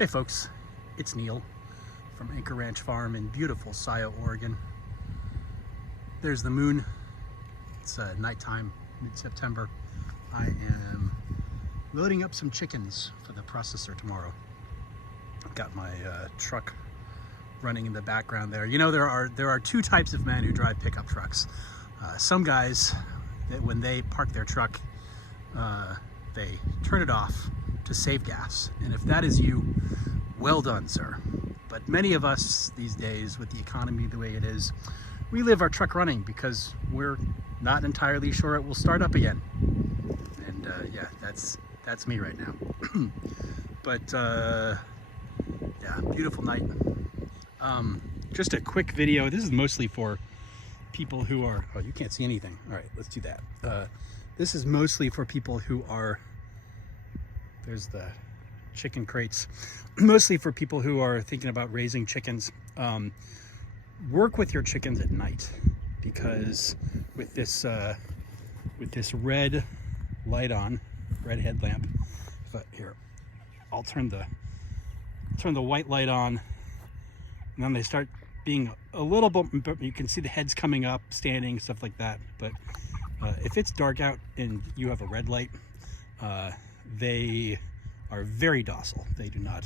Hey folks, it's Neil from Anchor Ranch Farm in beautiful Scioto, Oregon. There's the moon. It's nighttime, mid-September. I am loading up some chickens for the processor tomorrow. I've got my truck running in the background there. You know, there are two types of men who drive pickup trucks. Some guys, that when they park their truck, they turn it off to save gas. And if that is you, well done, sir. But many of us these days, with the economy the way it is, we leave our truck running because we're not entirely sure it will start up again. And yeah, that's me right now. But yeah, beautiful night. Just a quick video. This is mostly for people who are, oh, you can't see anything. All right, let's do that. This is mostly for people who are, there's the chicken crates, mostly for people who are thinking about raising chickens. Work with your chickens at night, because with this red light on, red headlamp, but here, I'll turn the white light on, and then they start being a little bit, you can see the heads coming up, standing, stuff like that. But if it's dark out and you have a red light, they are very docile. They do not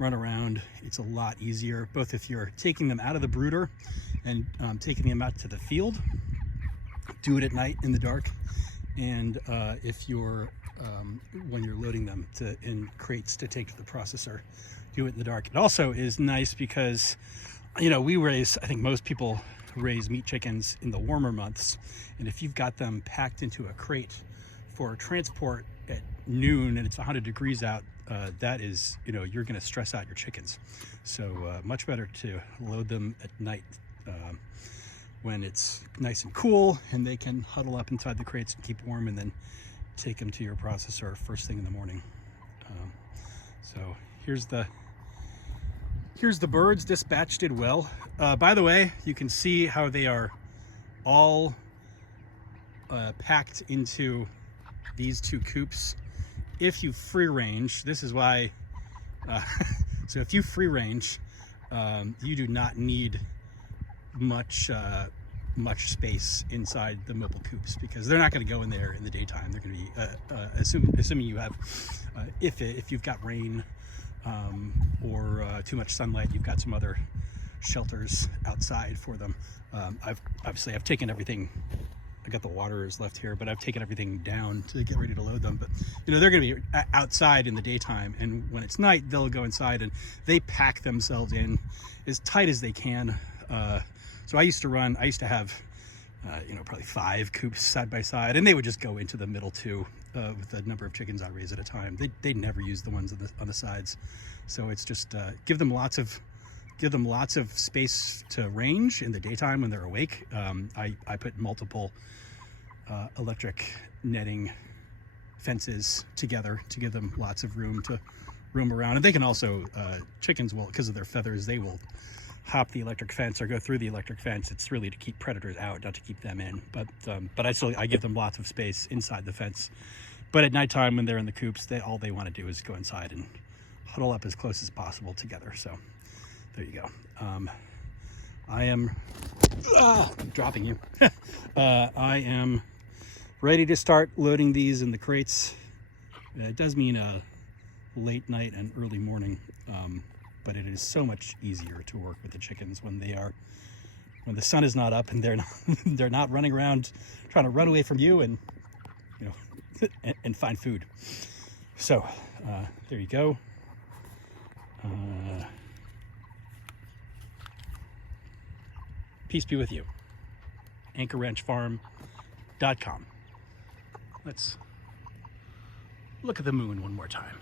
run around. It's a lot easier, both if you're taking them out of the brooder and taking them out to the field, do it at night in the dark, and if you're when you're loading them in crates to take to the processor, do it in the dark. It also is nice because, you know, I think most people raise meat chickens in the warmer months, and if you've got them packed into a crate for transport at noon and it's 100 degrees out, that is, you know, you're going to stress out your chickens. So much better to load them at night when it's nice and cool and they can huddle up inside the crates and keep warm, and then take them to your processor first thing in the morning. So here's the birds. This batch did well. By the way, you can see how they are all packed into these two coops. If you free range, this is why, so if you free range, you do not need much space inside the mobile coops, because they're not going to go in there in the daytime. They're going to be, assuming you have, if you've got rain or too much sunlight, you've got some other shelters outside for them. I've taken everything. I got the waterers left here, but I've taken everything down to get ready to load them. But you know, they're going to be outside in the daytime, and when it's night, they'll go inside and they pack themselves in as tight as they can. So I used to have you know, probably 5 coops side by side, and they would just go into the middle two with the number of chickens I raise at a time. They never use the ones on the sides. So it's just give them lots of space to range in the daytime when they're awake. I put multiple electric netting fences together to give them lots of room to roam around. And they can also, chickens will, because of their feathers, they will hop the electric fence or go through the electric fence. It's really to keep predators out, not to keep them in. But I give them lots of space inside the fence. But at nighttime, when they're in the coops, all they want to do is go inside and huddle up as close as possible together. So there you go. I am dropping you. I am ready to start loading these in the crates. It does mean a late night and early morning, but it is so much easier to work with the chickens when the sun is not up and they're not running around trying to run away from you and, you know, and find food. So there you go. Peace be with you. AnchorRanchFarm.com. Let's look at the moon one more time.